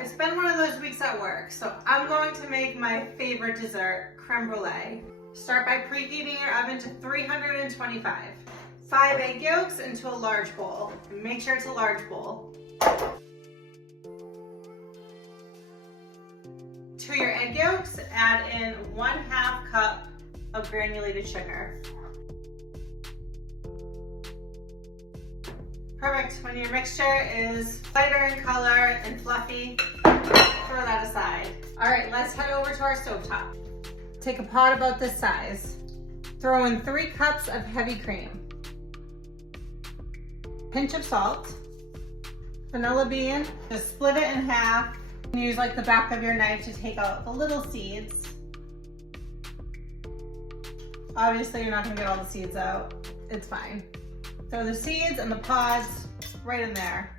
it's been one of those weeks at work, so I'm going to make my favorite dessert, creme brulee. Start by preheating your oven to 325. 5 egg yolks into a large bowl. And make sure it's a large bowl. To your egg yolks, add in 1/2 cup of granulated sugar. Perfect. When your mixture is lighter in color and fluffy, throw that aside. All right, let's head over to our stovetop. Take a pot about this size. Throw in 3 cups of heavy cream. Pinch of salt. Vanilla bean. Just split it in half. Use like the back of your knife to take out the little seeds. Obviously, you're not gonna get all the seeds out. It's fine. Throw the seeds and the pods right in there.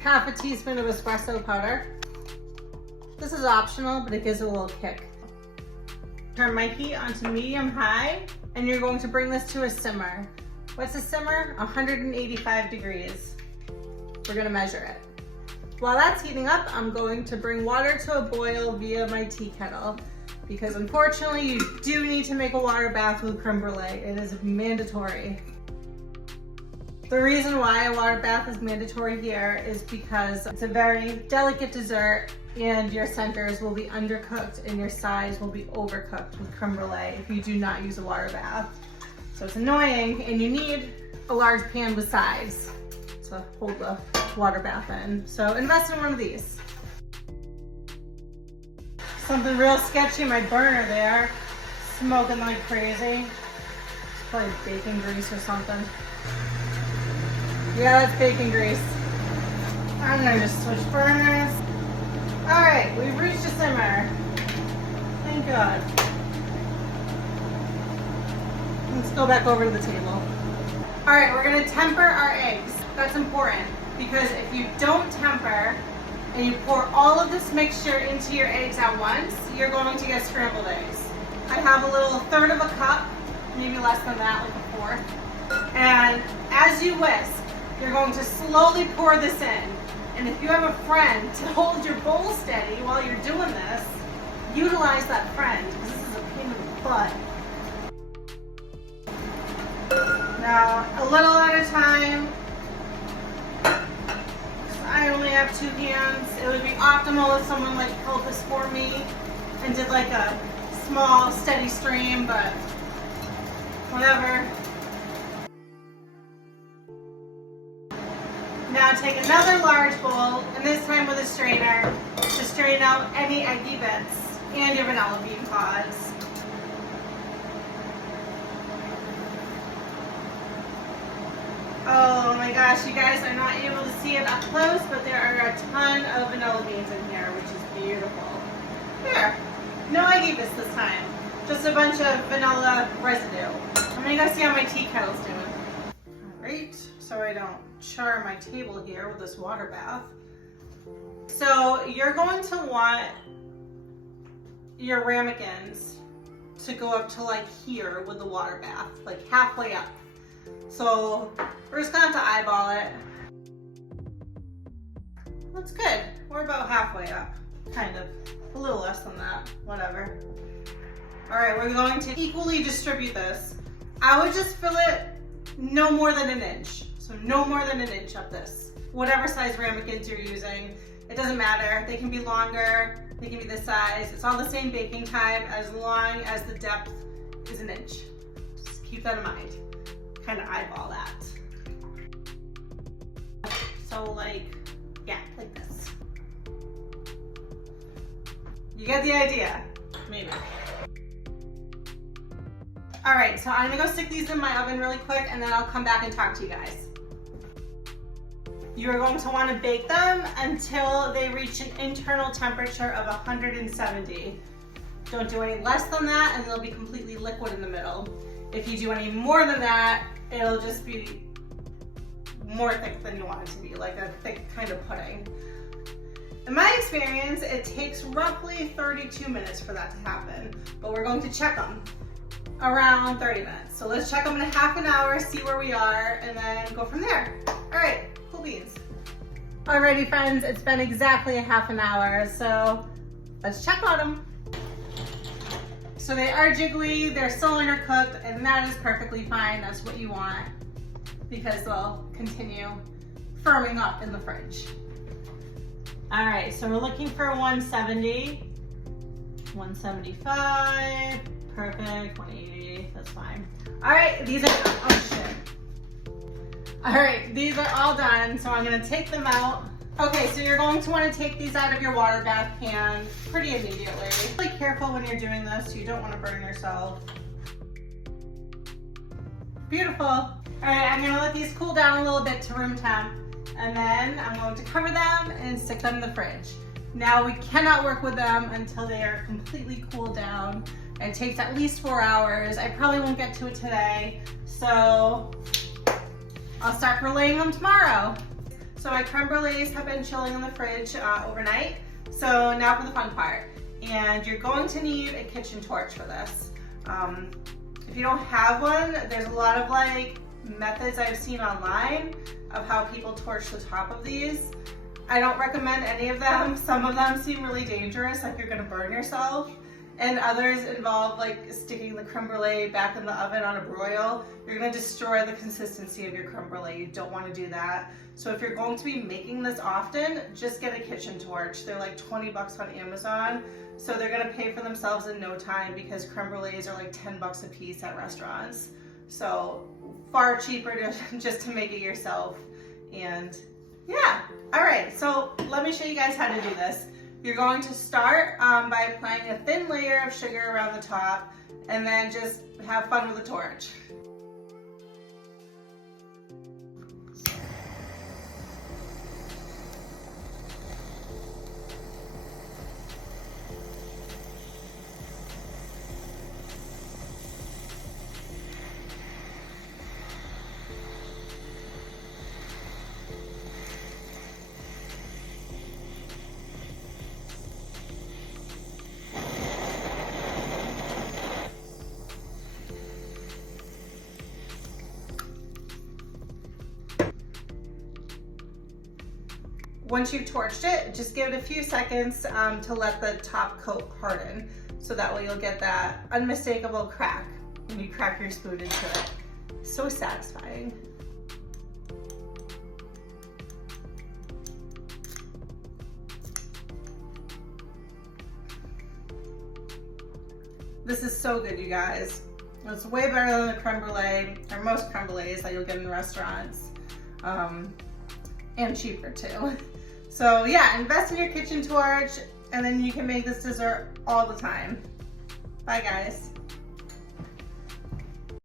1/2 teaspoon of espresso powder. This is optional, but it gives it a little kick. Turn my heat onto medium-high, and you're going to bring this to a simmer. What's a simmer? 185 degrees. We're gonna measure it. While that's heating up, I'm going to bring water to a boil via my tea kettle, because unfortunately, you do need to make a water bath with creme brulee. It is mandatory. The reason why a water bath is mandatory here is because it's a very delicate dessert and your centers will be undercooked and your sides will be overcooked with creme brulee if you do not use a water bath. So it's annoying, and you need a large pan with sides to hold the water bath in. So invest in one of these. Something real sketchy, my burner there, smoking like crazy. It's probably bacon grease or something. Yeah, that's bacon grease. I'm gonna just switch burners. All right, we've reached a simmer. Thank God. Let's go back over to the table. All right, we're gonna temper our eggs. That's important because if you don't temper and you pour all of this mixture into your eggs at once, you're going to get scrambled eggs. I have a little 1/3 of a cup, maybe less than that, like a 1/4. And as you whisk, you're going to slowly pour this in. And if you have a friend to hold your bowl steady while you're doing this, utilize that friend, because this is a pain in the butt. Now, a little at a time. I only have 2 hands. It would be optimal if someone like held this for me and did like a small steady stream, but whatever. Now take another large bowl, and this time with a strainer, to strain out any eggy bits and your vanilla bean pods. Oh my gosh, you guys are not able to see it up close, but there are a ton of vanilla beans in here, which is beautiful. There, no eggy bits this time, just a bunch of vanilla residue. I'm gonna go see how my tea kettle's doing. All right, so I don't char my table here with this water bath. So you're going to want your ramekins to go up to like here with the water bath, like halfway up. So we're just gonna have to eyeball it. That's good. We're about halfway up, kind of. A little less than that, whatever. All right, we're going to equally distribute this. I would just fill it no more than 1 inch. So no more than 1 inch of this. Whatever size ramekins you're using, it doesn't matter. They can be longer, they can be this size. It's all the same baking time as long as the depth is 1 inch. Just keep that in mind. Kind of eyeball that. So like, yeah, like this. You get the idea, maybe. All right, so I'm gonna go stick these in my oven really quick, and then I'll come back and talk to you guys. You're going to want to bake them until they reach an internal temperature of 170. Don't do any less than that, and they'll be completely liquid in the middle. If you do any more than that, it'll just be more thick than you want it to be, like a thick kind of pudding. In my experience, it takes roughly 32 minutes for that to happen, but we're going to check them around 30 minutes. So let's check them in a half an hour, see where we are, and then go from there. All right, cool beans. Alrighty friends, it's been exactly a half an hour, so let's check on them. So they are jiggly, they're still undercooked, and that is perfectly fine. That's what you want because they'll continue firming up in the fridge. All right, so we're looking for 170, 175, perfect, 180, that's fine. All right, these are, oh shit. All right, these are all done, so I'm gonna take them out. Okay, so you're going to want to take these out of your water bath pan pretty immediately. Be careful when you're doing this, you don't want to burn yourself. Beautiful. All right, I'm gonna let these cool down a little bit to room temp, and then I'm going to cover them and stick them in the fridge. Now we cannot work with them until they are completely cooled down. It takes at least 4 hours. I probably won't get to it today, so I'll start bruleeing them tomorrow. So my creme brulees have been chilling in the fridge overnight. So now for the fun part. And you're going to need a kitchen torch for this. If you don't have one, there's a lot of like methods I've seen online of how people torch the top of these. I don't recommend any of them. Some of them seem really dangerous, like you're gonna burn yourself. And others involve like sticking the creme brulee back in the oven on a broil. You're gonna destroy the consistency of your creme brulee. You don't wanna do that. So if you're going to be making this often, just get a kitchen torch. They're like 20 bucks on Amazon. So they're gonna pay for themselves in no time because creme brulees are like 10 bucks a piece at restaurants. So far cheaper just to make it yourself. And yeah, all right, so let me show you guys how to do this. You're going to start by applying a thin layer of sugar around the top and then just have fun with the torch. Once you've torched it, just give it a few seconds to let the top coat harden. So that way you'll get that unmistakable crack when you crack your spoon into it. So satisfying. This is so good, you guys. It's way better than the creme brulee, or most creme brulees that you'll get in restaurants. And cheaper too. So yeah, invest in your kitchen torch and then you can make this dessert all the time. Bye guys.